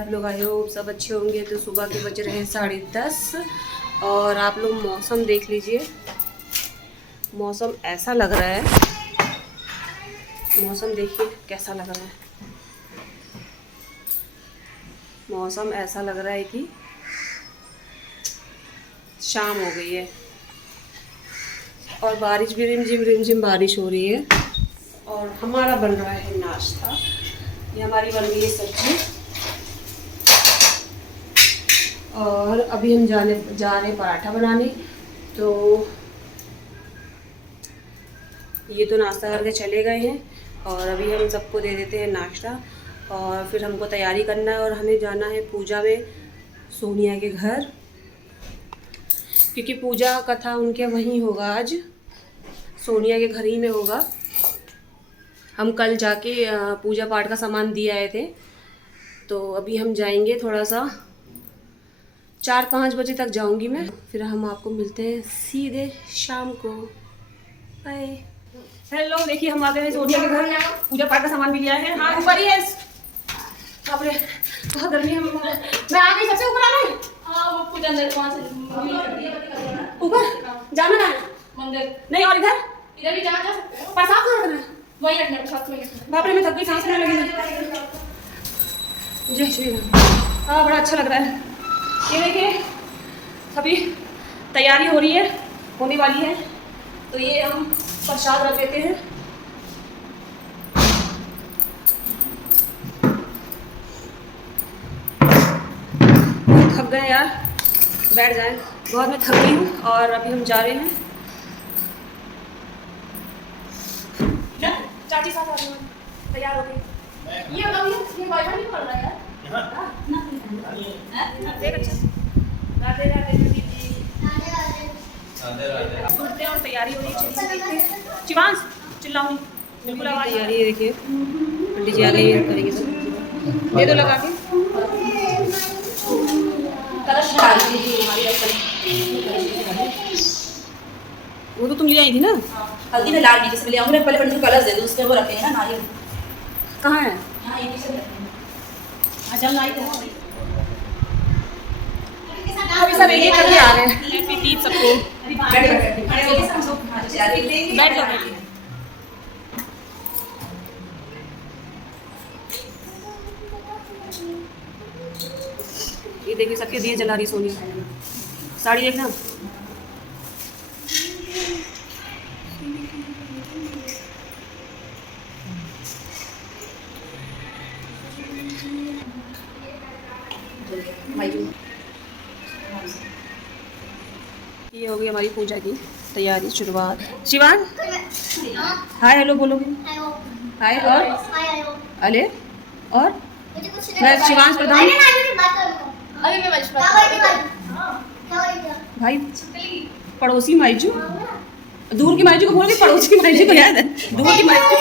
आप लोग? आए हो सब अच्छे होंगे। तो सुबह के बज रहे हैं 10:30 और आप लोग मौसम देख लीजिए। मौसम ऐसा लग रहा है, मौसम देखिए कैसा लग रहा है। मौसम ऐसा लग रहा है कि शाम हो गई है और बारिश भी रिमझिम बारिश हो रही है। और हमारा बन रहा है नाश्ता। ये हमारी बन रही है सब्जी और अभी हम जा रहे हैं पराठा बनाने। तो ये तो नाश्ता करके चले गए हैं और अभी हम सबको दे देते हैं नाश्ता और फिर हमको तैयारी करना है और हमें जाना है पूजा में सोनिया के घर, क्योंकि पूजा कथा उनके वहीं होगा। आज सोनिया के घर ही में होगा। हम कल जाके पूजा पाठ का सामान दिए आए थे, तो अभी हम जाएंगे थोड़ा सा 4-5 बजे तक जाऊंगी मैं। फिर हम आपको मिलते हैं सीधे शाम को। बाय। हेलो, देखिए हम आ गए हैं सोनिया के घर। पूजा पाठ का सामान भी लिया है। हाँ ऊपर ही है। बाप रे बहुत गर्मी है। मैं आ गई, सबसे ऊपर आ गई। हाँ वो पूजा अंदर वहाँ से ऊपर जाना है मंदिर नहीं। और इधर भी जा सकते हो। प्रसाद कहाँ रखना है? वही रखना है प्रसाद में। बाप रे मैं थक गई, सांस लेने लगी। जय श्री राम। हाँ बड़ा अच्छा लग रहा है। ये देखिए अभी तैयारी हो रही है, होने वाली है। तो ये हम प्रसाद रख देते हैं। थक गए यार, बैठ जाए। बहुत मैं थक गई हूँ और अभी हम जा रहे हैं। चाची साथ आ रही हैं, तैयार हो गई। ये वाईफाई नहीं पड़ रहा है यार। देख अच्छा। राधे राधे दीदी। सुनते और तैयारी हो रही है। शिवांश चिल्लाऊं बिल्कुल आवाज। तैयारी है देखिए, पंडित जी आ गए हैं, करेंगे सब। दे दो लगा के। कलश डाल दीजिए हमारी रसोई। वो तो तुम ले आई थी ना। हल्दी में लाल नीचे से ले आऊंगी। पहले पंडित को कलश दे दो, उसके वो रखेंगे ना नारियल। कहाँ है? हां ये नीचे रखेंगे। चल लाई तो अभी सब एक करके आ रहे हैं। हैप्पी तीज सबको। बैठ जाओ। ये देखिए सबके दिए जला रही सोनी। साड़ी देखना। ये हो गई हमारी पूजा की तैयारी, शुरुआत। शिवान हाय हेलो बोलोगे? हाय और अले और मैं शिवांश प्रधान। भाई पड़ोसी माइजू, दूर की माइजू को बोल के पड़ोसी की माइजू को याद है। दूर की माइजू।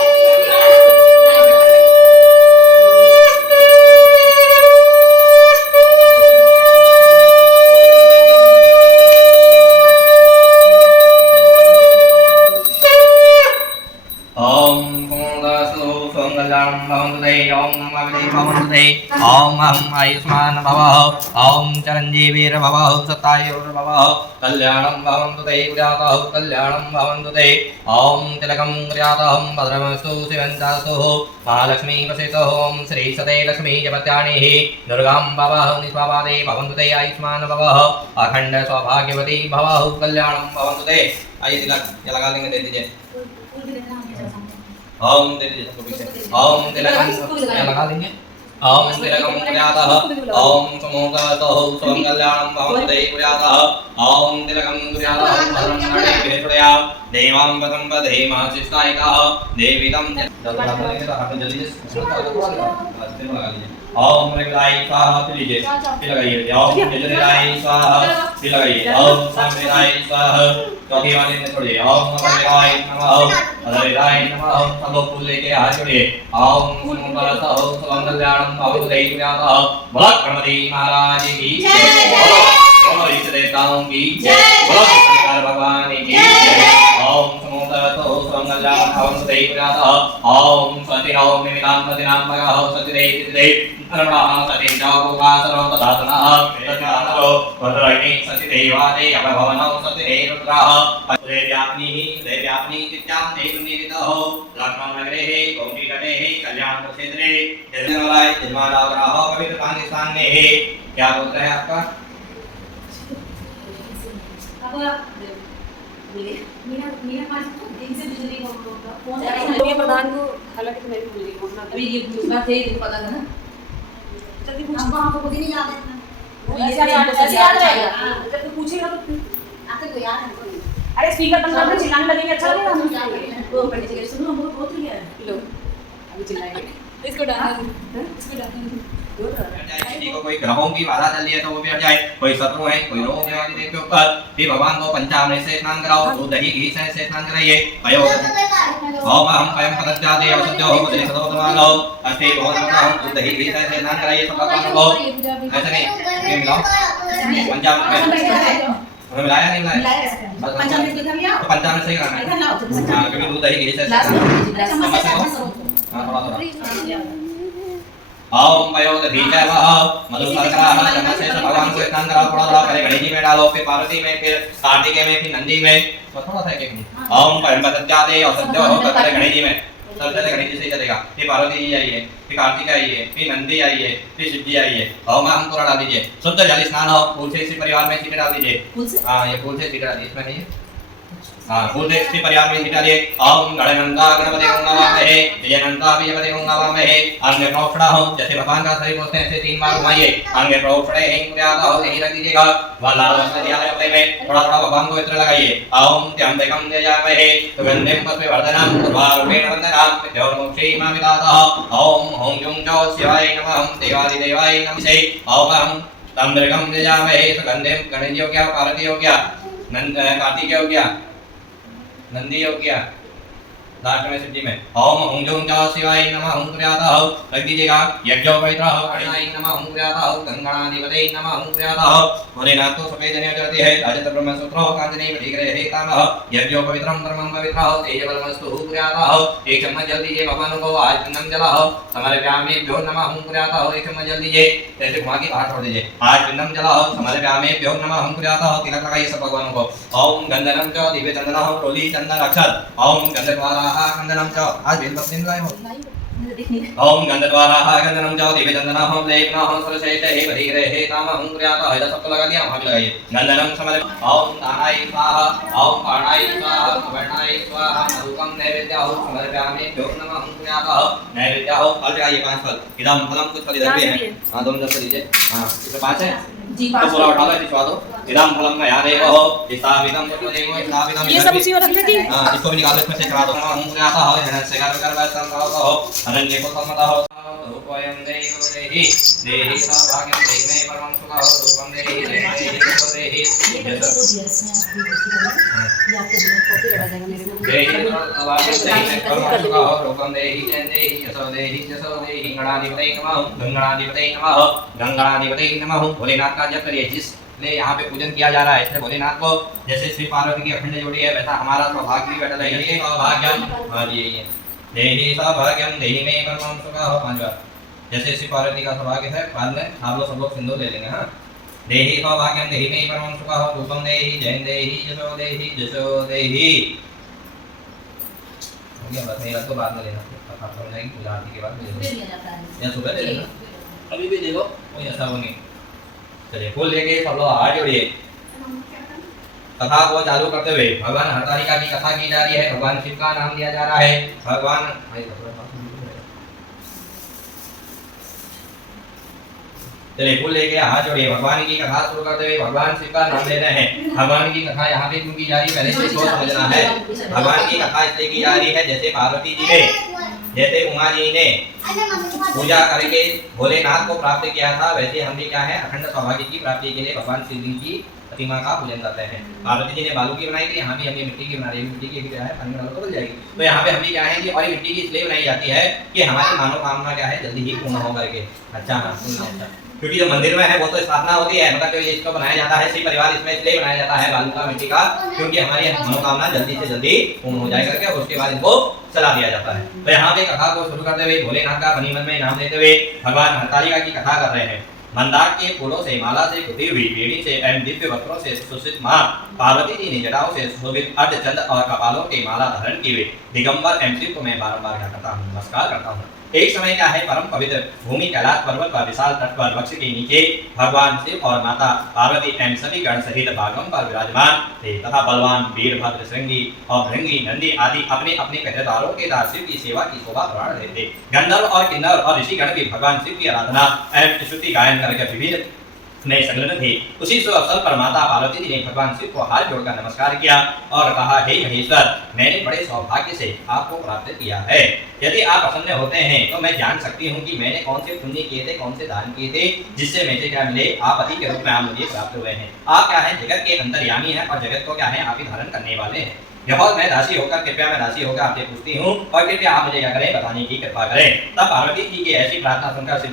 ओम हम आयुष्मान भवः। ओम चिरंजीवीर भवः। सतायुर भवः। कल्याणं भवन्तु ते कुर्यातः कल्याणं भवन्तु ते। ओम तिलकं कुर्यातः भद्रमस्तु शिवञ्चास्तु महालक्ष्मी वसितो। ओम श्री सते लक्ष्मी जपत्याणिः दुर्गां भवः निस्वापादे भवन्तु ते आयुष्मान भवः। अखंड सौभाग्यवती भवः कल्याणं भवन्तु ते। आइए तिलक ये लगा लेंगे, दे दीजिए। ओम दे दीजिए सबको पीछे। ओम तिलकं ये लगा लेंगे। ओम तिलकं कुर्यातः। ओम समोगतः स्वं कल्याणं भवन्तु ते कुर्यातः। ओम तिलकं कुर्यातः भद्रं नरेभ्यः प्रयात् देवां पदं पदे माचिष्टायिकाः देवीतं जल्दी लगा लीजिए। ओम रेगलाई स्वाहा लीजिए, लगाइए। ओम जजरेलाई स्वाहा लगाइए। ओम सामरेलाई स्वाहा चौथी वाले में छोड़िए। ओम अमरेलाई नमः अमरेलाई नमः। सब लोग फूल लेके हाथ जोड़िए। ओम सुमंगलतः सुमंगल कल्याणं भवतु ते कुर्यातः। बोलो गणपति महाराज की जय। बोलो इष्ट देवताओं की जय। बोलो शंकर भगवान की जय। ओम सुमंगलतः सुमंगल कल्याणं भवन्तु ते कुर्यातः ॐ सति नो निमितां सतिनां मगः सति ते तिते अनमणः सति जागोपासनो तदातनः तदातनो वरैः सति देवादे अभवनौ सति ते रुद्राः देव्याप्नी चित्तां ते निवितः लक्ष्मणनगरे कौटिकटे कल्याणक्षेत्रे जलमलाय जन्मालाग्रह पवित्र पाकिस्तान में क्या बोलता है आपका ये प्रधान को हालांकि मैं भी भूल गई हूँ अभी ये दूसरा थे तुमको पता था ना जल्दी हमको हमको खुद ही नहीं याद है ऐसे याद रहेगा जब तू पूछेगा तो आते को याद है हमको नहीं। अरे स्पीकर बंद कर दे चिल्लाने लगेंगे अच्छा लगेगा हम वो पंडित जी सुनो हमको बहुत ही है लो अभी चिल्लाएंगे इसको डालना इसको डालना किसी को कोई ग्रहों की बाधा चल रही है तो वो भी हट जाए कोई शत्रु है कोई रोग है आदि के ऊपर फिर भगवान को पंचामृत से स्नान कराओ दूध दही घी से स्नान कराइए पयो ओम हम पयम पदज्जाते अवसद्यो हो पदे सदोतमानो अस्ते बहुत हम दूध दही घी से स्नान कराइए सब भगवान को ऐसा नहीं मिलाओ पंचामृत हमें मिलाया नहीं मिलाया पंचामृत लिखा लिया तो पंचामृत से कराना है हां क्योंकि दूध दही घी से हां थोड़ा थोड़ा ओम पयो दधीचा वह मधु शर्करा नमः से भगवान को स्नान कराओ थोड़ा थोड़ा पहले गणेश जी में डालो फिर पार्वती में फिर कार्तिकेय में फिर नंदी में तो थोड़ा सा एक ओम पयम पदज्जाते अवसद्यो हो पहले गणेश जी में सबसे गणेश जी से चलेगा फिर पार्वती जी आइए फिर कार्तिक आइए फिर नंदी आइए फिर शिव जी आइए ओम हम पूरा डाल दीजिए शुद्ध जल स्नान हो फूल से इसी परिवार में सीटे डाल दीजिए हां ये फूल से सीटे डाल दीजिए इसमें नहीं हां फूल से इसी परिवार में सीटे डालिए ओम गणनंदा गणपति ओम नमः जयनंदा विजयपति ओम नमः अंग प्रोक्षणा हो जैसे भगवान का शरीर बोलते हैं ऐसे 3 बार घुमाइए अंग प्रोक्षणे ही क्रियाता हो यही रख दीजिएगा वाला रस दिया है अपने में थोड़ा थोड़ा भगवान को इत्र लगाइए ओम त्यम्बकं जयामहे सुगंधिं पुष्पवर्धनं सर्वारूपेण वन्दनां देवमुक्षी मामितातः ओम ओम जुं जो शिवाय नमः ओम देवादिदेवाय नमः ओम त्यम्बकं जयामहे सुगंधिं गणेश हो गया पार्वती हो गया नंद कार्तिक हो गया नंदी हो गया लास्ट में शिव जी में ओम हुं जुं जो शिवाय नमः हुं क्रियातः रख दीजिएगा यज्ञो पवित्रः गणाय नमः हुं क्रियातः गंगणाधिपतये नमः हुं क्रियातः भोलेनाथ को सफेद जनेऊ चढ़ती है राजत ब्रह्म सूत्रो कांचने विधिग्रे हे कामः यज्ञो पवित्रं धर्मं पवित्रः तेज बलमस्तु हुं क्रियातः एक चम्मच जल दीजिए भगवान को आज चंदन जलः समर्पयामेभ्यो नमः हुं क्रियातः एक चम्मच जल दीजिए ऐसे घुमा के बाहर छोड़ दीजिए आज चंदन जलः समर्पयामेभ्यो नमः हुं क्रियातः तिलक लगाइए सब भगवान को ओम गंधनं च दिव्य चंदनः रोली चंदन अक्षर ओम गंधद्वारा गंधनं च आज बेल पत्ते लगाए हो ओम गंधद्वारा गंधनं च दिव्य चंदनः लेपनः सरसेते हे बधिरे हे कामः हुं क्रियातः इधर सबको लगा दिया वहां भी लगाइए गंधनं समर्प ओम दानाय स्वाहा ओम पाणाय स्वाहा सुवर्णाय स्वाहा मधुकं नैवेद्यः समर्पयामेभ्यो नमः हुं क्रियातः नैवेद्यः फल लगाइए 5 फल इदं फलं कुछ फल इधर भी है हां दोनों तरफ दीजिए हां इसमें 5 है जी तो पूरा उठा लो दिखवा दो इदं फलं मया देवो स्थापितं पुष्पदेवो स्थापितं ये सब उसी में रख देती हां इसको भी निकालो इसमें से करा दो हम आता हो है से कर संभाव हो अनन्य को समता हो रूपयं देहि देहि सौभाग्यं देहि मे परमं सुख हो रूपं देहि देहि देहि रूपं देहि यशो देहि गणाधिपतये नमः गंगणाधिपतये नमः गंगणाधिपतये नमः भोलेनाथ का जप करिए जिसने यहाँ पे पूजन किया जा रहा है इसलिए भोलेनाथ को जैसे श्री पार्वती की अखंड जोड़ी है वैसा हमारा सौभाग्य भी बैठा है सौभाग्यम हाँ जी ये देहि सौभाग्यम देहि में परमं सुख हो 5 बार जैसे श्री पार्वती का सौभाग्य है बाद में आप लोग सब लोग सिंदूर ले लेंगे हाँ देहि सौभाग्यम देहि में परमं सुख हो रूपम देहि जयं देहि यशो देहि हो गया बस मेरा तो बाद में लेना कथा हो जाएगी पूजा आरती के बाद ले लो या सुबह ले लेना अभी भी ले लो कोई ऐसा वो नहीं चलिए फूल लेके सब लोग हाथ जोड़िए कथा को चालू करते हुए भगवान हरतालिका की कथा की जा रही है भगवान शिव का नाम लिया जा रहा है भगवान चलिए फूल लेके हाथ जोड़िए भगवान की कथा शुरू करते हुए भगवान शिव का नाम ले रहे हैं भगवान की कथा यहाँ पे क्यों की जा रही है पहले इसको समझना है भगवान की कथा इसलिए की जा रही है जैसे पार्वती जी ने जैसे उमा जी ने पूजा करके भोलेनाथ को प्राप्त किया था वैसे हम भी क्या है अखंड सौभाग्य की प्राप्ति के लिए भगवान शिव जी की प्रतिमा का पूजन करते हैं पार्वती जी ने बालू की बनाई थी यहाँ भी हम ये मिट्टी की बना रही है मिट्टी की क्या है पानी में डालो तो बन जाएगी तो यहाँ पे हम भी क्या है कि और मिट्टी की इसलिए बनाई जाती है कि हमारी मानोकामना क्या है जल्दी ही पूर्ण हो करके अच्छा हाँ क्योंकि जो मंदिर में है वो तो स्थापना होती है, मतलब जो इसको बनाया जाता है शिव परिवार इसमें इसलिए बनाया जाता है बालू का मिट्टी का, क्योंकि हमारी मनोकामना जल्दी से जल्दी पूर्ण हो जाए करके, और उसके बाद इनको चला दिया जाता है। तो यहाँ पे कथा को शुरू करते हुए भोलेनाथ का मनी मन में नाम लेते हुए भगवान हरतालिका की कथा कर रहे हैं। मंदार के फूलों से माला से गुथी हुई बेड़ी से एवं दिव्य वस्त्रों से सुशित मां पार्वती जी ने जटाओं से सुशोभित अर्धचंद्र और कपालों की माला धारण की हुई दिगंबर एवं शिव को मैं बारंबार क्या करता हूँ, नमस्कार करता हूँ। एक समय क्या है, परम पवित्र भूमि कैलाश पर्वत पर विशाल तट पर वृक्ष के नीचे भगवान शिव और माता पार्वती एवं सभी गण सहित भागम पर विराजमान थे तथा बलवान वीरभद्र श्रृंगी और भृंगी नंदी आदि अपने अपने पहरेदारों के साथ शिव की सेवा की शोभा बढ़ा रहे थे। गंधर्व और किन्नर और ऋषिगण भी भगवान शिव की आराधना एवं स्तुति गायन करके विभिन्न में संलग्न थे। उसी शुभ अवसर पर माता पार्वती जी ने भगवान शिव को हाथ जोड़कर नमस्कार किया और कहा, हे महेश्वर, मैंने बड़े सौभाग्य से आपको प्राप्त किया है। यदि आप प्रसन्न होते हैं तो मैं जान सकती हूँ कि मैंने कौन से पुण्य किए थे, कौन से दान किए थे, जिससे मुझे क्या मिले, आप पति के रूप में आप मुझे प्राप्त हुए हैं। आप क्या है, जगत के अंतर्यामी हैं और जगत को क्या है, आप ही धारण करने वाले हैं। यह मैं दासी होकर कृपया मैं दासी होकर आपसे पूछती हूँ और कृपया आप मुझे क्या करें, बताने की कृपा करें। तब पार्वती जी की ऐसी प्रार्थना सुनकर शिव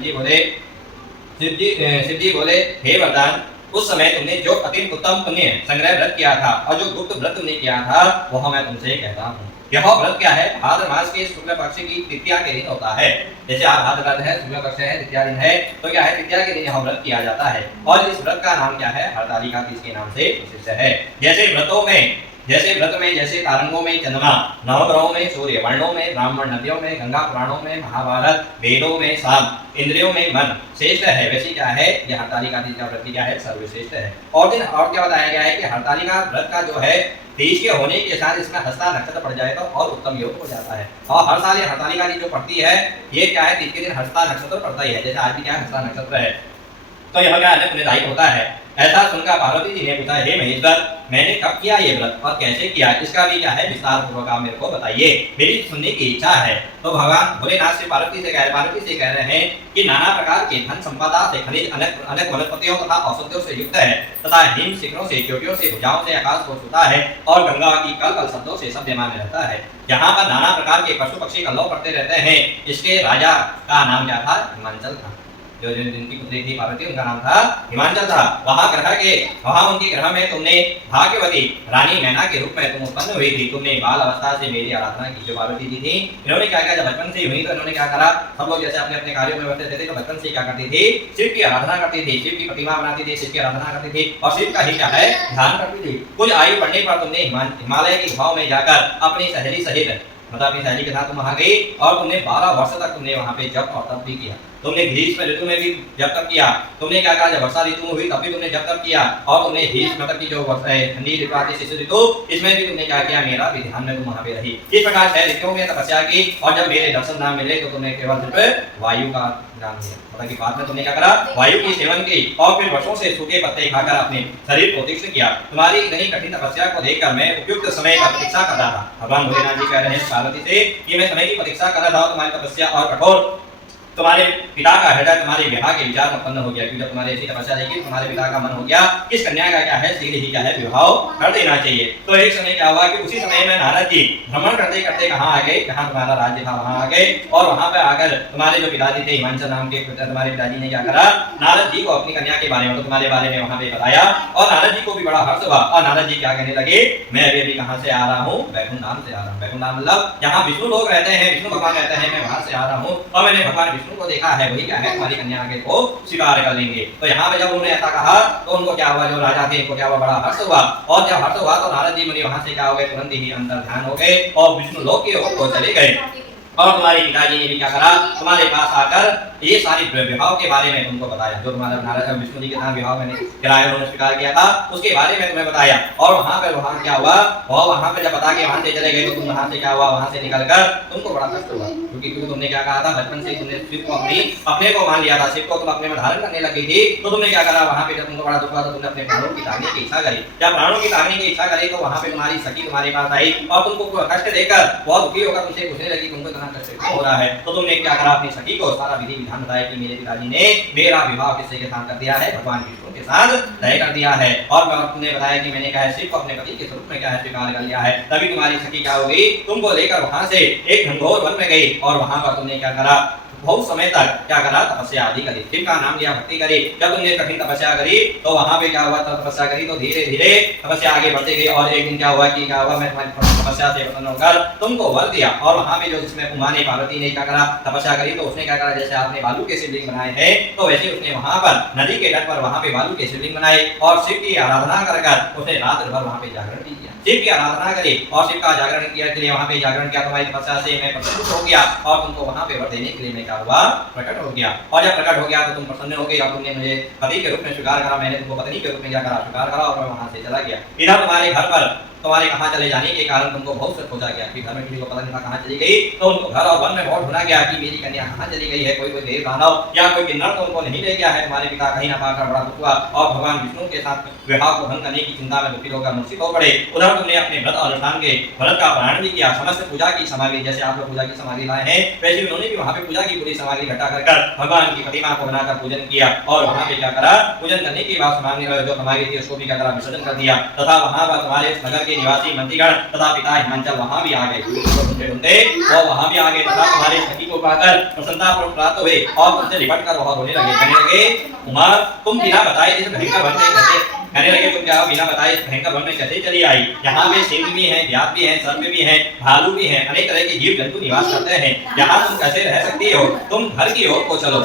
जी बोले, हे वरदान, उस समय तुमने जो अति उत्तम पुण्य संग्रह व्रत किया था और जो गुप्त व्रत तुमने किया था वह मैं तुमसे कहता हूँ। यह व्रत क्या है, भाद्र मास के शुक्ल पक्ष की तृतीया के दिन होता है। जैसे आज भाद्र व्रत है, शुक्ल पक्ष है, तृतीया दिन है, तो क्या है, तृतीया के दिन यह व्रत किया जाता है। और इस व्रत का नाम क्या है, हरतालिका के नाम से प्रसिद्ध है। जैसे व्रत में जैसे तारंगों में चंद्रमा, नवग्रहों में सूर्य, वर्णों में ब्राह्मण, नदियों में गंगा, पुराणों में महाभारत, वेदों में साम, इंद्रियों में मन श्रेष्ठ है, वैसे क्या है, यह हरतालिका का व्रत क्या है, सर्वश्रेष्ठ है। और क्या बताया गया है कि हरतालिका व्रत का जो है तीज के होने के साथ इसमें हस्ता नक्षत्र पड़ जाए तो और उत्तम योग हो जाता है। और हर साल ये हरतालिका की जो पड़ती है ये क्या है, तीज के दिन हस्ता नक्षत्र पड़ता ही है। जैसे आज भी क्या हस्ता नक्षत्र है, तो यह क्या है, पुण्यदायक होता है। ऐसा सुनकर पार्वती जी ने पूछा, हे महेश्वर, मैंने कब किया ये व्रत और कैसे किया, इसका भी क्या है, विस्तार पूर्वक आप मेरे को बताइए, मेरी सुनने की इच्छा है। तो भगवान भोलेनाथ से पार्वती से कह रहे हैं कि नाना प्रकार के धन संपदा से खनिज अनेक वनस्पतियों तथा औषधियों से युक्त है तथा हिम शिखरों से, चोटियों से, भुजाओं से आकाश को छूता है और गंगा की कल शब्दों से शब्दमान रहता है। यहाँ पर नाना प्रकार के पशु पक्षी कल्लव करते रहते हैं। इसके राजा का नाम क्या था, हिमांचल था। जो जिनकी पुत्री थी पार्वती, उनका नाम था हिमांचल था। वहाँ उनके ग्रह में तुमने भाग्यवती रानी मैना के रूप में तुम उत्पन्न हुई थी। तुमने बाल अवस्था से मेरी आराधना की। जो पार्वती जी थी, इन्होंने क्या किया, जब बचपन से हुई तो इन्होंने क्या करा, सब लोग जैसे अपने अपने कार्यों में व्यस्त थे तो बचपन से क्या करती थी, शिव की आराधना करती थी, शिव की प्रतिमा बनाती थी, शिव की आराधना करती थी और शिव का ही क्या है, ध्यान करती थी। कुछ आयु बढ़ने पर तुमने हिमालय की गुफाओं में जाकर अपनी सहेली सहित, मतलब अपनी सहेली के साथ तुम वहां गई और तुमने 12 वर्ष तक तुमने वहां पे जप और तप भी किया। तुमने ग्रीष्म ऋतु में भी जब तप किया। तुमने क्या कहा, जब वर्षा ऋतु में हुई तब भी तुमने जब तप किया। और तुमने ग्रीष्म मतलब की जो ठंडी ऋतु आती, शिशु ऋतु, इसमें भी तुमने क्या किया, मेरा भी ध्यान में तुम वहां पे रही। इस प्रकार 6 ऋतुओं में तपस्या की और जब मेरे दर्शन ना मिले तो तुमने केवल सिर्फ वायु का ध्यान दिया। मतलब की बाद में तुमने क्या करा, वायु की सेवन की और फिर वर्षों से सूखे पत्ते खाकर अपने शरीर को तीक्ष्ण किया। तुम्हारी इतनी कठिन तपस्या को देखकर मैं उपयुक्त समय का प्रतीक्षा कर रहा था। भगवान भोलेनाथ जी कह रहे हैं पार्वती से कि मैं समय की प्रतीक्षा कर रहा था, तुम्हारी तपस्या और कठोर तुम्हारे पिता का हृदय तुम्हारे विवाह के विचार में उत्पन्न हो गया। क्योंकि जब तुम्हारी ऐसी तपस्या देखी तुम्हारे पिता का मन हो गया इस कन्या का क्या है, शीघ्र ही क्या है, विवाह कर देना चाहिए। तो एक समय क्या हुआ कि उसी समय में नारद जी भ्रमण करते करते कहाँ आ गए, जहाँ तुम्हारा राज्य था वहाँ आ गए। और वहाँ पे आकर तुम्हारे जो पिताजी थे हिमांचल नाम के तुम्हारे पिताजी ने क्या करा, नारद जी को अपनी कन्या के बारे में, तुम्हारे बारे में वहाँ पे बताया। और नारद जी को भी बड़ा हर्ष हुआ और नारद जी क्या कहने लगे, मैं अभी कहाँ से आ रहा हूँ, वैकुंठ धाम से आ रहा हूँ। वैकुंठ धाम मतलब जहाँ विष्णु लोग रहते हैं, विष्णु भगवान रहते हैं, मैं वहाँ से आ रहा हूँ और मैंने भगवान विष्णु को देखा है, वही क्या है, तुम्हारी कन्या आगे को स्वीकार कर लेंगे। तो यहाँ पे जब उन्होंने ऐसा कहा तो उनको क्या हुआ, जो राजा थे उनको क्या हुआ, बड़ा हर्ष हुआ। और जब हर्ष हुआ तो नारद जी मुनि वहां से क्या हो गए, तुरंत ही अंतर ध्यान हो गए और विष्णु लोक की ओर को चले गए। और तुम्हारे पिताजी ने भी क्या करा, तुम्हारे पास आकर ये सारी विवाह के बारे में तुमको बताया। जो तुम्हारा नारद विष्णु जी के साथ विवाह मैंने कराया, उन्होंने स्वीकार किया था, उसके बारे में तुम्हें बताया। और वहाँ पे क्या हुआ, वहाँ पे जब बता के वहाँ से चले गए तो तुम वहाँ से क्या हुआ, वहाँ से निकलकर तुमको बड़ा कष्ट हुआ। क्योंकि तुमने क्या कहा था, बचपन से तुमने शिव को अपने को मान लिया था, शिव को तुम अपने में धारण करने लगी थी। तो तुमने क्या करा, वहाँ पे जब तुमको बड़ा दुख हुआ तो तुमने अपने प्राणों की त्यागने की इच्छा करी। जब प्राणों की त्यागने की इच्छा करी तो वहाँ पे तुम्हारी सखी तुम्हारे पास आई और तुमको कष्ट देकर बहुत दुखी होकर तुमसे पूछने लगी तुमको इतना कष्ट हो रहा है। तो तुमने क्या करा, अपनी सखी को सारा विधि विधान बताया कि मेरे पिताजी ने मेरा विवाह किससे के साथ कर दिया है, भगवान विष्णु के साथ तय कर दिया है। और तुमने बताया कि मैंने कहा शिव को अपने पति के स्वरूप में क्या है स्वीकार कर लिया है। तभी तुम्हारी सखी क्या हो गई, तुमको लेकर वहां से एक घनघोर वन में गई और वहां पर तुमने क्या करा, बहुत समय तक क्या करा, तपस्या आदि करी, शिव का नाम लिया, भक्ति करी। जब तुमने कठिन तपस्या करी तो वहां पे क्या हुआ, तपस्या करी तो धीरे धीरे तपस्या आगे बढ़ती गई और एक दिन क्या हुआ कि क्या हुआ, मैं तुम्हारी तपस्या से प्रसन्न होकर तुमको वर दिया। और वहां पे जो जिसमें उमा ने, पार्वती ने क्या करा, तपस्या करी तो उसने क्या करा, जैसे आपने बालू के शिवलिंग बनाए हैं तो वैसे उसने वहां पर नदी के तट पर वहां पे बालू के शिवलिंग बनाए और शिव की आराधना कर उसने रात भर वहां पे जागरण किया, शिव की आराधना करी और शिव का जागरण किया के लिए वहां पे जागरण किया। तुम्हारी तपस्या से मैं प्रसन्न हो गया और तुमको वहां पे वर देने के लिए मैं क्या हुआ, प्रकट हो गया। और जब प्रकट हो गया तो तुम प्रसन्न हो गए और तुमने मुझे पति के रूप में स्वीकार करा, मैंने तुमको पत्नी के रूप में क्या करा, स्वीकार करा और मैं वहां से चला गया। इधर तुम्हारे घर पर तुम्हारे कहाँ चले जाने के कारण तुमको बहुत से खोजा गया कि घर में किसी को पता नहीं था कहाँ चली गई, तो उनको घर और वन में बहुत ढूंढा गया कि मेरी कन्या कहाँ चली गई है, कोई देव दानव या कोई किन्नर तो उनको नहीं ले गया है। तुम्हारे पिता कहीं ना पाकर बड़ा दुख हुआ और भगवान विष्णु के साथ विवाह को भंग करने की चिंता में दुखी होकर मूर्छित हो पड़े। उधर तुमने अपने व्रत अनुष्ठान के व्रत का पारण भी किया, समस्त पूजा की सामग्री, जैसे आप लोग पूजा की सामग्री लाए हैं वैसे उन्होंने भी वहाँ पे पूजा की पूरी सामग्री इकट्ठा कर भगवान की प्रतिमा को बनाकर पूजन किया और वहाँ पे क्या करा, पूजन करने के बाद सामग्री जो सामग्री थी उसको भी क्या करा, विसर्जन कर दिया। तथा वहाँ पर तुम्हारे नगर के निवासी मंत्रीगण तथा पिता हिमांचल वहां भी आ गए, वो वहां भी आ गए तथा तुम्हारे सखी को पाकर प्रसन्नता प्राप्त हुए और उनसे लिपट कर वहां रोने लगे, कहने लगे उमा तुम बिना बताए इस भयंकर वन में कैसे, कहने लगे तुम क्या बिना बताए इस भयंकर वन में कैसे चली आई, यहाँ पे सिंह भी हैं, व्याध भी हैं, सर्प भी हैं, भालू भी हैं, अनेक तरह के जीव जंतु निवास करते हैं, यहाँ तुम कैसे रह सकती हो, तुम घर की ओर को चलो,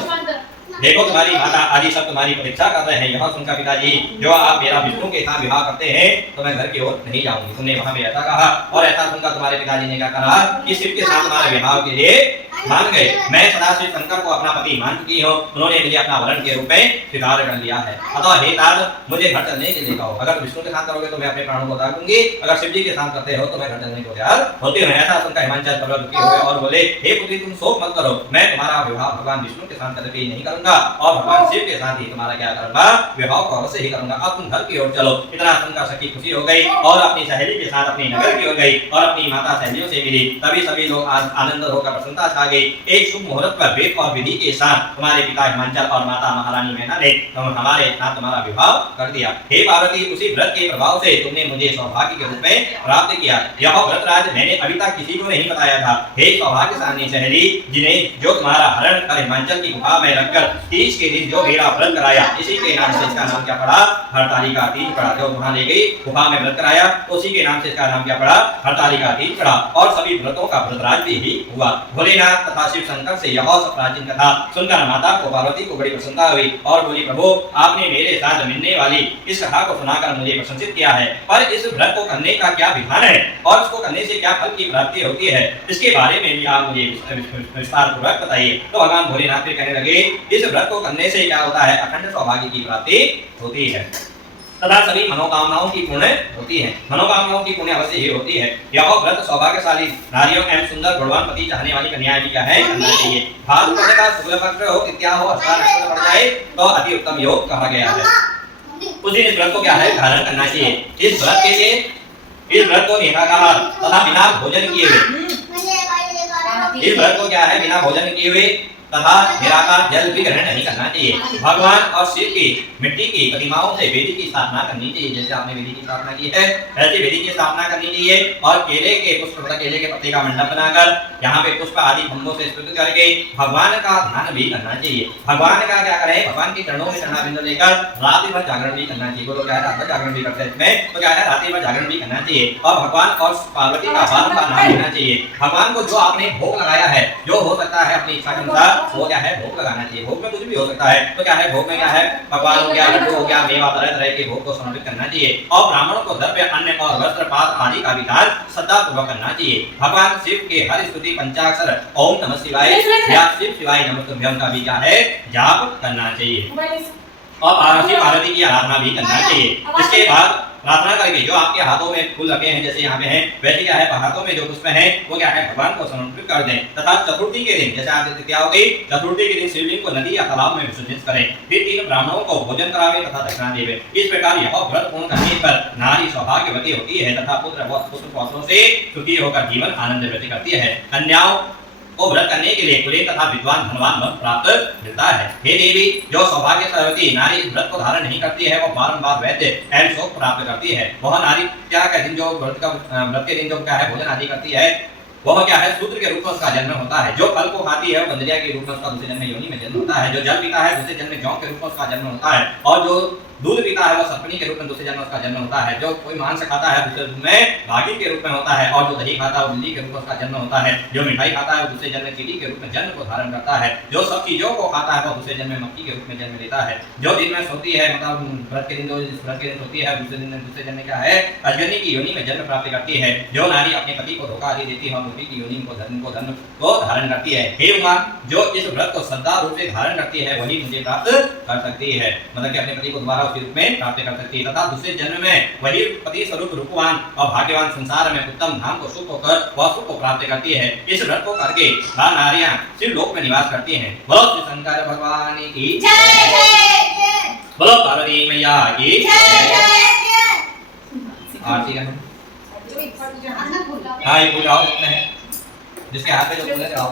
देखो तुम्हारी माता आदि सब तुम्हारी प्रतीक्षा कर रहे हैं। यहाँ सुनकर पिताजी जो आप मेरा विष्णु के साथ विवाह करते हैं तो मैं घर की ओर नहीं जाऊंगी, तुमने वहां पे ऐसा कहा। और ऐसा सुनकर तुम्हारे पिताजी ने क्या कहा कि शिव के साथ तुम्हारे विवाह के लिए मान गए। मैं सदाशिव शंकर को अपना पति मान चुकी हूँ, उन्होंने मुझे अपना वरण के रूप में स्वीकार कर लिया है। अतः हे तात मुझे घर चलने के लिए कहो, अगर विष्णु के साथ करोगे तो मैं अपने प्राणों को त्याग दूंगी, अगर शिव जी के साथ करते हो तो मैं घर चलने को तैयार होती हूँ। ऐसा सुनकर हिमांचल पर्वत दुखी हुए और बोले हे पुत्री तुम शोक मत करो, मैं तुम्हारा विवाह भगवान विष्णु के साथ कभी नहीं करूंगा और भगवान शिव के साथ ही तुम्हारा क्या करूंगा, विवाह को अवश्य ही करूंगा। अब तुम घर की ओर चलो। इतना सुनकर सखी खुशी हो गई और अपनी सहेली के साथ अपने नगर की ओर गई और अपनी माता सहेलियों से मिली। तभी सभी लोग आनंद होकर प्रसन्नता छा गई। एक शुभ मुहूर्त पर वेद और विधि के साथ तुम्हारे पिता हिमांचल और माता महारानी मैना ने हमारे साथ तुम्हारा विवाह कर दिया। हे पार्वती उसी व्रत के प्रभाव से तुमने मुझे सौभाग्य के रूप में प्राप्त किया। यह व्रत राज मैंने अभी तक किसी को नहीं बताया था। हे सौभाग्यशाली सहेली जिन्हें जो तुम्हारा हरण कर हिमांचल की गुफा में रखकर 30 के दिन जो मेरा व्रत कराया, इसी के नाम से इसका नाम क्या पड़ा, हरतालिका तीज पड़ा। जो वहां ले गई गुफा में व्रत कराया उसी के नाम से इसका नाम क्या पड़ा, हरतालिका तीज पड़ा। और सभी व्रतों का व्रतराज भी हुआ। भोलेनाथ तथा शिव शंकर से यह सब प्राचीन कथा सुनकर माता को पार्वती को बड़ी प्रसन्नता हुई और बोली प्रभु आपने मेरे साथ मिलने वाली इस कथा को सुनाकर मुझे प्रशंसित किया है, पर इस व्रत को करने का क्या विधान है और इसको करने से क्या फल की प्राप्ति होती है, इसके बारे में भी आप मुझे विस्तार पूर्वक बताइए। तो भगवान भोलेनाथ फिर कहने लगे इस व्रत को करने से क्या होता है, अखंड सौभाग्य की प्राप्ति होती है तथा सभी मनोकामनाओं की पूर्ण होती है। मनोकामनाओं की पूर्ण अवश्य ही होती है। यह व्रत सौभाग्यशाली नारियों एवं सुंदर गुणवान पति चाहने वाली कन्याएं भी क्या है करना चाहिए। भादु पक्ष का शुक्ल पक्ष हो, तृतीया हो, अष्टा नक्षत्र पड़ जाए तो अति उत्तम योग कहा गया है। उस दिन इस व्रत को क्या है धारण करना चाहिए। इस व्रत के लिए इस व्रत को निराहार तथा बिना भोजन किए हुए, इस व्रत को क्या है बिना भोजन किए हुए तथा निराकार जल भी ग्रहण नहीं करना चाहिए। भगवान और शिव की मिट्टी की प्रतिमाओं से वेदी की स्थापना करनी चाहिए। जैसे आपने वेदी की स्थापना की है ऐसे वेदी की स्थापना करनी चाहिए और केले के पुष्प तथा केले के पत्ते का मंडप बनाकर यहाँ पे पुष्प आदि फूलों से स्तुति करके भगवान का ध्यान भी करना चाहिए। भगवान का क्या करें, भगवान के चरणों में चरणाबिंदु लेकर रात्रि भर जागरण भी करना चाहिए। वो लोग क्या है रात भर जागरण भी करते हैं इसमें, तो क्या है रात्रि भर जागरण भी करना चाहिए और भगवान और पार्वती का बार-बार नाम लेना चाहिए। भगवान को जो आपने भोग लगाया है, जो हो सकता है अपनी इच्छा के अनुसार वो क्या है भोग लगाना चाहिए। भोग में कुछ भी हो सकता है, तो क्या है भोग में क्या है पकवान हो गया, लड्डू हो गया, मेवा, तरह तरह के भोग को समर्पित करना चाहिए। और ब्राह्मणों को द्रव्य अन्न और वस्त्र पात्र आदि का विधान श्रद्धापूर्वक करना चाहिए। भगवान शिव के हर स्तुति पंचाक्षर ओम नमः शिवाय या शिव शिवाय नमस्तुभ्यं का भी क्या है जाप करना चाहिए और पार्वती की आराधना भी करना चाहिए। इसके बाद प्रार्थना करके जो आपके हाथों में फूल रखे हैं जैसे यहाँ पे हैं वैसे क्या है हाथों में जो पुष्प हैं वो क्या है भगवान को समर्पित कर दें। तथा चतुर्थी के दिन जैसे आज तृतीया हो गई, चतुर्थी के दिन शिवलिंग को नदी या तालाब में विसर्जित करें। फिर 3 ब्राह्मणों को भोजन करावे तथा दक्षिणा देवे। इस प्रकार यह व्रत पूर्ण करने पर नारी सौभाग्यवती होती है तथा पुत्र पौत्रों से सुखी होकर जीवन आनंद व्यतीत करती है। कन्याओं को व्रत करने के लिए कुलीन तथा विद्वान धनवान वन प्राप्त मिलता है। हे देवी जो सौभाग्यवती नारी इस व्रत को धारण नहीं करती है वो बारंबार वैद्य एवं शोक प्राप्त करती है। वह नारी क्या कहती जो व्रत के दिन जो क्या है भोजन आदि करती है वह क्या है, शूद्र के रूप में उसका जन्म होता है। जो फल को खाती है बंदरिया के रूप में उसका दूसरे जन्म में योनि में जन्म होता है। जो जल पीता है दूसरे जन्म में जौ के रूप में उसका जन्म होता है। और जो दूध पीता है वह सर्पणी के रूप में दूसरे जन्म में उसका जन्म होता है। जो कोई मांस खाता है दूसरे रूप में बाघी के रूप में होता है। और जो दही खाता है वो बिल्ली के रूप में उसका जन्म होता है। जो मिठाई खाता है वो दूसरे जन्म में चींटी के रूप में जन्म को धारण करता है। जो सब चीजों को खाता है वह दूसरे जन्म में मक्खी के रूप में जन्म लेता है। जो दिन में सोती है, मतलब व्रत के दिन जो व्रत के दिन सोती है, दूसरे दिन में दूसरे जन्म में क्या है, अजगनी की योनि में जन्म प्राप्त करती है। जो नारी अपने पति को धोखा आदि देती है वह मूर्ति की योनि को धर्म को धारण करती है। हे उमा, जो इस व्रत को श्रद्धा रूप से धारण करती है वही मुझे प्राप्त कर सकती है, मतलब कि अपने पति को दोबारा उसी रूप में प्राप्त कर सकती है। तथा दूसरे जन्म में वही पति स्वरूप रूपवान और भाग्यवान संसार में उत्तम धाम को सुख होकर वह सुख को प्राप्त करती है। इस व्रत को करके नारियां शिव लोक में निवास करती हैं। बोलो श्री शंकर भगवान की जय। बोलो पार्वती मैया की जय। आरती का हाँ ये बुलाओ जितने हैं, जिसके हाथ पे जो फूल है चढ़ाओ।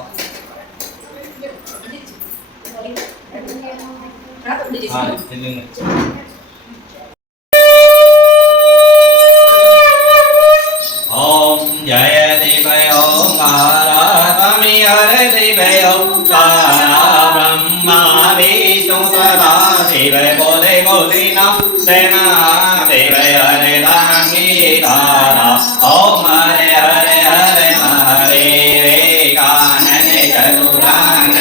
हाँ ओम जय देव ओंकारा तमी हर देव ओंकारा ब्रह्मा विष्णु सदा शिव बोले बोले नम सेना देव हरे दांगी धारा ओम हरे हरे हरे हरे रे कानन चतुरान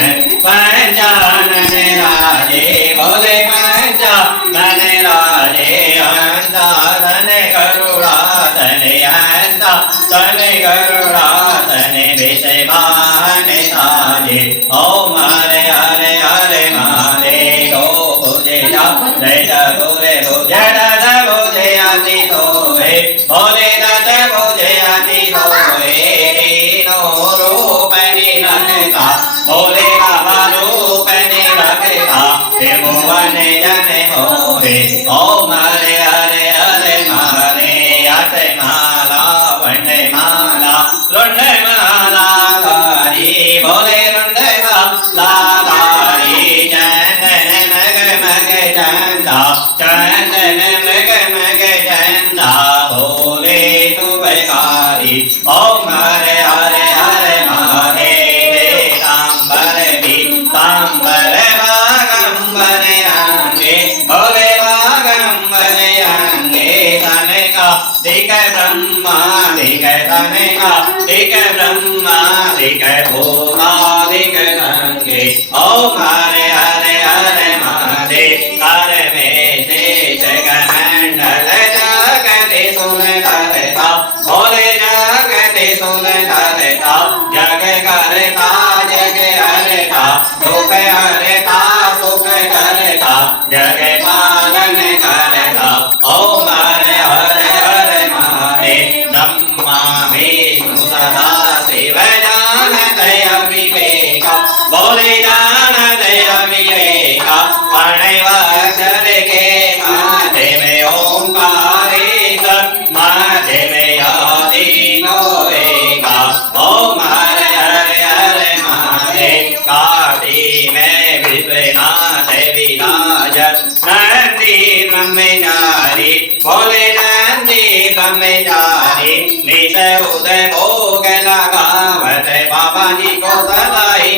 पंचानन राजे बोले पंचानन राजे अंताधन करुणाधन अंता धन करुणाधन विषयवान ताजे ओम हरे हरे हरे हरे दो भुजे जय चतुरे भुजे दस भुजे अति सोहे भोले दस भुजे अति सोहे तीनों रूप निरखता भोले बाबा रूप निरखता त्रिभुवन जन मोहे ओम हरे हरे हरे हरे अट माला वंड माला रुंड माला धारी भोले रुंड माला धारी चंदन मग मग चंदा चंदन मग मग चंदा भोले तुबकारी ओम हरे हरे हरे हरे पीतांबर पीतांबर बागंबर अंगे भोले बागंबर अंगे तन का दिक ब्रह्मा दिक तन का दिक ब्रह्मा दिक भोला दिक गंगे ओम हरे हरे हरे हरे कर में शेष गमंडल जगते सुंदरता भोले जगते सुंदरता जग करता जग हरता सुख हरता सुख करता जग पालन करता ओम हरे हरे हरे हरे ब्रह्मा विष्णु सदा शिव जानत अविवेका भोले जानत अविवेका प्रणवाक्षर के माथे में ओंकारेश्वर माथे में आदिनो एका ओम हरे हरे हरे हरे काशी में विश्वनाथ विराज नंदी ब्रह्मचारी भोले नंदी ब्रह्मचारी नित उदय भोग लगावत बाबा जी को सदाई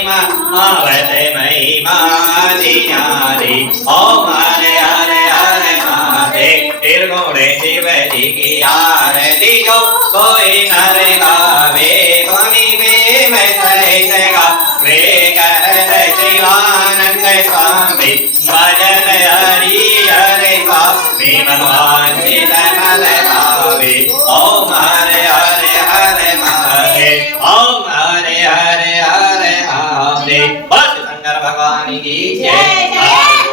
आवत महिमा दियारी ओम हरे हरे हरे हरे त्रिगुण शिव जी की आरती जो कोई नर गावे स्वामी वे मैं सहित गावे कहते शिवानंद स्वामी भजन हरि हरे स्वामी मनवान चितमल गावे ओम हरे हरे हरे हरे ओम हरे हरे हरे हरे बस शंकर भगवान की जय।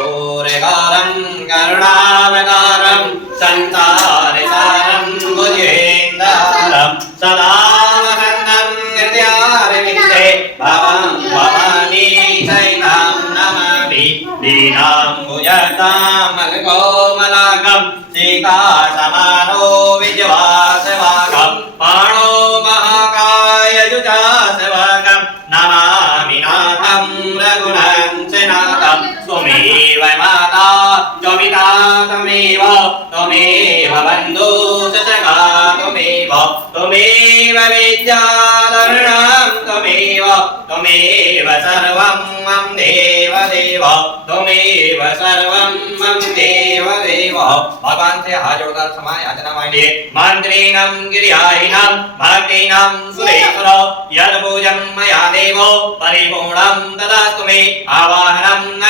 घोरकारं करुणावतारं संसार सारं भुजेन्द्रं सदा वसन्तं हृदयारविन्दे भवं भवानी सहितं नमामि दीनाम्बुजतां मलकोमलाकं सीतासमानो विजवासवाकं पाणो महाकाययुजासवाकं नमामि नाथं रघुनाथं त्वमेव माता त्वमिता त्वमेव बन्धु सखा त्वमेव विद्याधरणा त्वमेव सर्वं मम देवदेव त्वमेव सर्वं मम देवदेव भगवान से हाथ जोड़कर समाय याचना मांगिए मंत्रीणां गिरियाहिनां भक्तीनां सुरेश्वर यद पूजं मया देवो परिपूर्णं तदास्तु मे आवाहनं न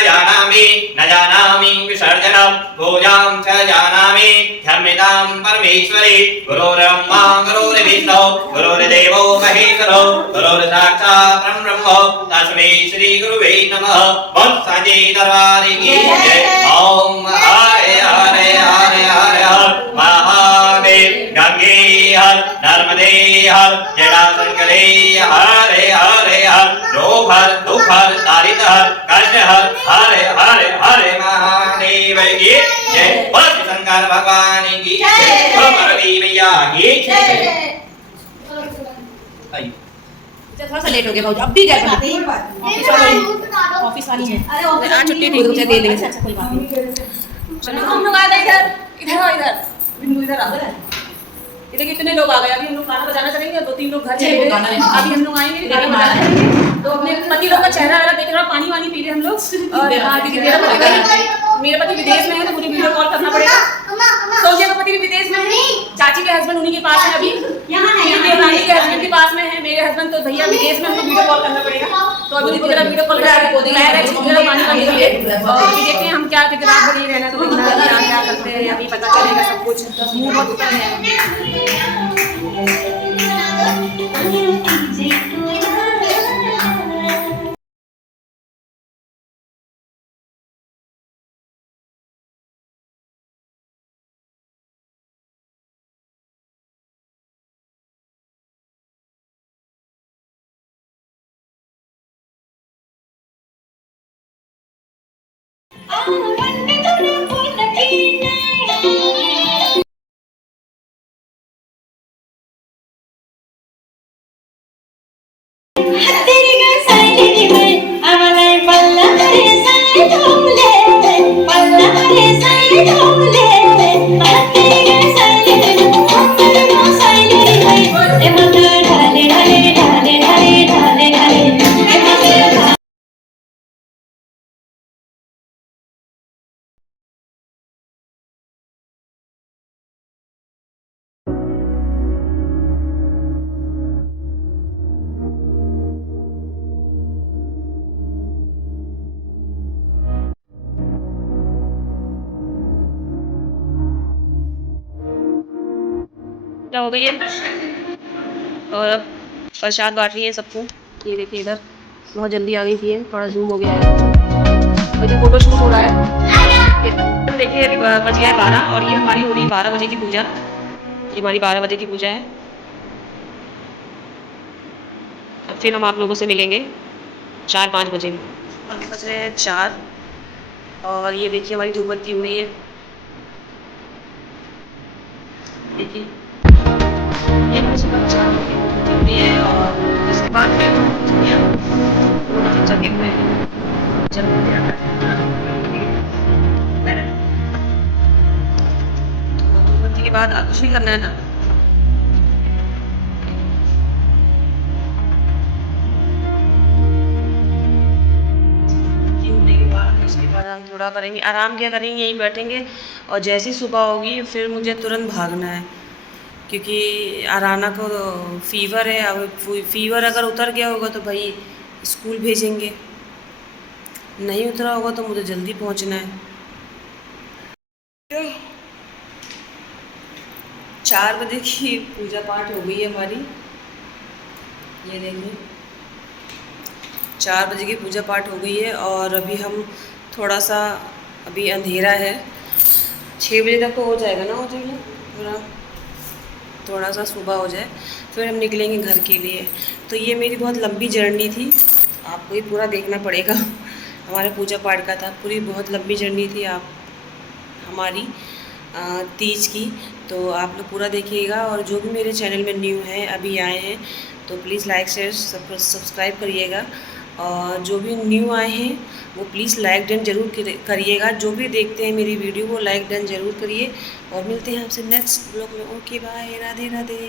जानामि विसर्जनं पूजां च जानामि धर्मितां परमेश्वरी गुरुर्ब्रह्मा गुरुर्विष्णु गुरुर्देवो महेश्वरो गुरुर्साक्षात् परब्रह्म तस्मै श्री गुरुवे नमः बोल सांची दरबार की जय ओम हरे हरे हरे हरे हर महादेव गंगे हर नर्मदे हर जटाशंकरे हरे हरे हर रोग हर दुख हर दारिद्र हर कष्ट हर हरे हरे हरे महादेव की जय बोल शंकर भगवान की जय बोल पार्वती मैया की जय। थोड़ा सा लेट हो गया भाऊजी, अब भी गए ऑफिस वाली है। अरे आज छुट्टी नहीं मुझे दे देंगे। अच्छा कोई बात नहीं। चलो हम लोग आ गए इधर आओ इधर बिंदु इधर आ इधर कितने लोग आ गए। अभी हम लोग गाना बजाना चलेंगे, 2-3 लोग घर चले गए। अभी हम लोग आएंगे गाना बजाना चलेंगे। तो अपने पति लोग का चेहरा वाला देख रहा, पानी वानी पी रहे हम लोग। और मेरा पति विदेश में है तो मुझे वीडियो कॉल करना पड़ेगा। सोनिया का पति भी विदेश में है, चाची के हस्बैंड उन्हीं के पास है अभी, मेरी नानी के हस्बैंड के पास में है। मेरे हस्बैंड तो भैया विदेश में, उनको वीडियो कॉल करना पड़ेगा। तो अभी जरा वीडियो कॉल पानी पानी देखते हैं हम क्या रात भर ही रहना, तो क्या करते हैं अभी पता चलेगा सब कुछ। मुंह बहुत ऊपर है। क्या हो गई है और अब प्रसाद बांट रही है सबको। ये देखिए इधर बहुत जल्दी आ गई थी, थोड़ा जूम हो गया है। मुझे फोटो शूट हो रहा है। देखिए अभी बज गया है 12 और ये हमारी हो रही है 12 बजे की पूजा। ये हमारी 12 बजे की पूजा है। फिर हम आप लोगों से मिलेंगे 4-5 बजे। बज रहे हैं 4 और ये देखिए हमारी धूप बत्ती हुई है। देखिए है और इसके बाद फिर जगे हुए धूपबत्ती के बाद कुछ नहीं करना है ना। इसके बाद हम थोड़ा करेंगे, आराम क्या करेंगे, यहीं बैठेंगे और जैसी सुबह होगी फिर मुझे तुरंत भागना है क्योंकि आराना को फीवर है। अब फीवर अगर उतर गया होगा तो भाई स्कूल भेजेंगे, नहीं उतरा होगा तो मुझे जल्दी पहुंचना है। 4 बजे की पूजा पाठ हो गई है हमारी। ये देखिए 4 बजे की पूजा पाठ हो गई है और अभी हम थोड़ा सा अभी अंधेरा है, 6 बजे तक तो हो जाएगा ना, हो जाएगा पूरा, थोड़ा सा सुबह हो जाए फिर हम निकलेंगे घर के लिए। तो ये मेरी बहुत लंबी जर्नी थी, आपको ये पूरा देखना पड़ेगा। हमारे पूजा पाठ का था, पूरी बहुत लंबी जर्नी थी आप हमारी तीज की, तो आप लोग पूरा देखिएगा। और जो भी मेरे चैनल में न्यू हैं, अभी आए हैं, तो प्लीज़ लाइक शेयर सब्सक्राइब करिएगा। और जो भी न्यू आए हैं वो प्लीज़ लाइक डन ज़रूर करिएगा। जो भी देखते हैं मेरी वीडियो वो लाइक डन ज़रूर करिए। और मिलते हैं आपसे नेक्स्ट ब्लॉग में। Okay bye, Radhe Radhe.